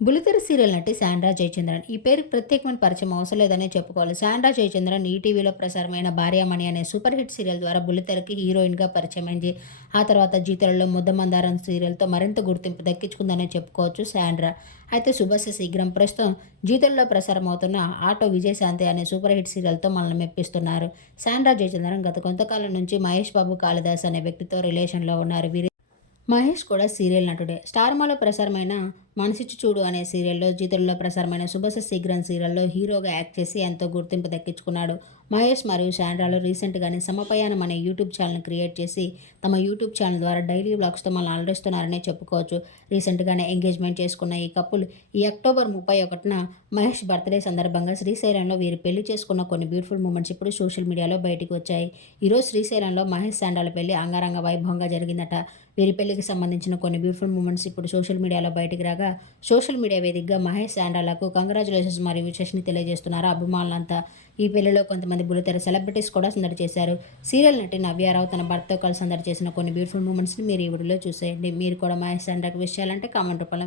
బులితెర serial నటి Sandra Jayachandran. ఈ పేరుకి ప్రత్యేకమైన పరిచయం అవసరం లేదనే చెప్పుకోవాలి. శాండ్రా జయచంద్రన్ ఈటీవీలో ప్రసారమైన భార్యామణి అనే సూపర్ హిట్ సీరియల్ ద్వారా బులితెరకి హీరోయిన్గా పరిచయమైంది. ఆ తర్వాత జీతలలో ముద్దమందారం సీరియల్తో మరింత గుర్తింపు దక్కించుకుందనే చెప్పుకోవచ్చు శాండ్రా. అయితే శుభస్య శీఘ్రం ప్రస్తుతం జీతల్లో ప్రసారం అవుతున్న ఆటో విజయశాంతి అనే సూపర్ హిట్ సీరియల్తో మనల్ని మెప్పిస్తున్నారు. శాండ్రా జయచంద్రన్ గత కొంతకాలం నుంచి మహేష్ బాబు కాళిదాస్ అనే వ్యక్తితో రిలేషన్లో ఉన్నారు. వీరి మహేష్ కూడా సీరియల్ నటుడే. స్టార్మాలో ప్రసారమైన మనసిచ్చి చూడు అనే సీరియల్లో జీతుల్లో ప్రసారమైన శుభస శీఘ్రం సీరియల్లో హీరోగా యాక్ట్ చేసి ఎంతో గుర్తింపు దక్కించుకున్నాడు. మహేష్ మరియు శాండ్రాలు రీసెంట్గానే సమపయానం అనే యూట్యూబ్ ఛానల్ క్రియేట్ చేసి తమ యూట్యూబ్ ఛానల్ ద్వారా డైలీ బ్లాగ్స్తో మనల్ని అలరిస్తున్నారనే చెప్పుకోవచ్చు. రీసెంట్గానే ఎంగేజ్మెంట్ చేసుకున్న ఈ కప్పులు ఈ అక్టోబర్ ముప్పై ఒకటిన మహేష్ బర్త్డే సందర్భంగా శ్రీశైలంలో వీరు పెళ్ళి చేసుకున్న కొన్ని బ్యూటిఫుల్ మూమెంట్స్ ఇప్పుడు సోషల్ మీడియాలో బయటికి వచ్చాయి. ఈరోజు శ్రీశైలంలో మహేష్ శాండ్రాల పెళ్ళి అంగరంగ వైభవంగా జరిగిందట. వీరి పెళ్ళికి సంబంధించిన కొన్ని బ్యూటిఫుల్ మూమెంట్స్ ఇప్పుడు సోషల్ మీడియాలో బయటికి రాగా సోషల్ మీడియా వేదికగా మహేష్ శాండాలకు కంగ్రాచులేషన్స్ మరియు విశేషని తెలియజేస్తున్నారు? అభిమానులంతా ఈ పెళ్ళిలో కొంతమంది బుల్లితెర సెలబ్రిటీస్ కూడా సందడి చేశారు. సీరియల్ నటి నవ్యారావు తన భర్తతో కలిసి సందడి చేసిన కొన్ని బ్యూటిఫుల్ మూమెంట్స్ని మీరు ఈ వీడియోలో చూసేయండి. మీరు కూడా మహేష్ శాండాకు విషయాలంటే కామెంట్ రూపంలో